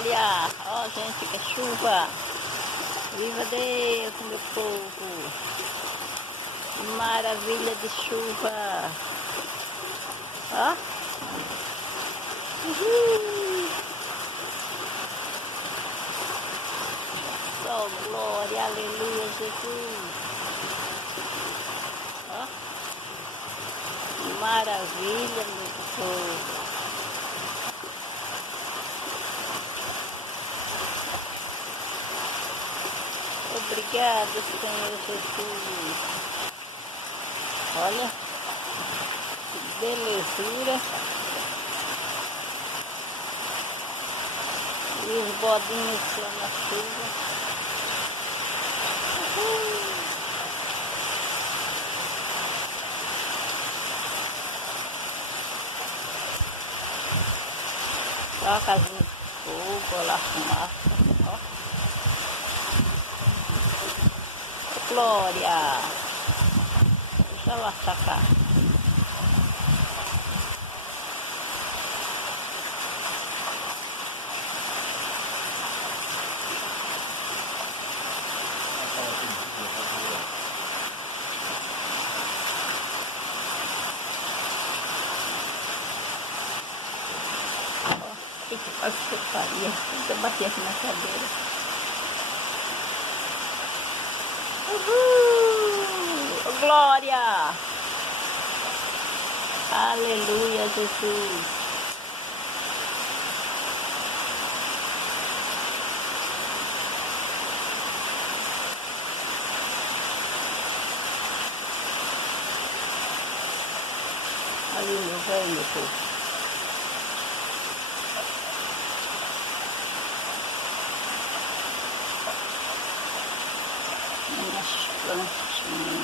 glória! Ó, gente, que chuva! Viva Deus, meu povo! Maravilha de chuva! Ó! Uhul! Só glória, aleluia, Jesus! Ó! Maravilha, meu povo! Obrigada, Senhor Jesus. Olha, que belezura. E os bodinhos lá na chuva. Olha a casinha de fogo, olha a fumaça. Ó. Glória! Deixa ela sacar. O que quase que eu faria? Eu bati aqui na cadeira. Uhul! Glória! Aleluia, Jesus! Ali, meu velho, meu povo. Minhas plantinhas.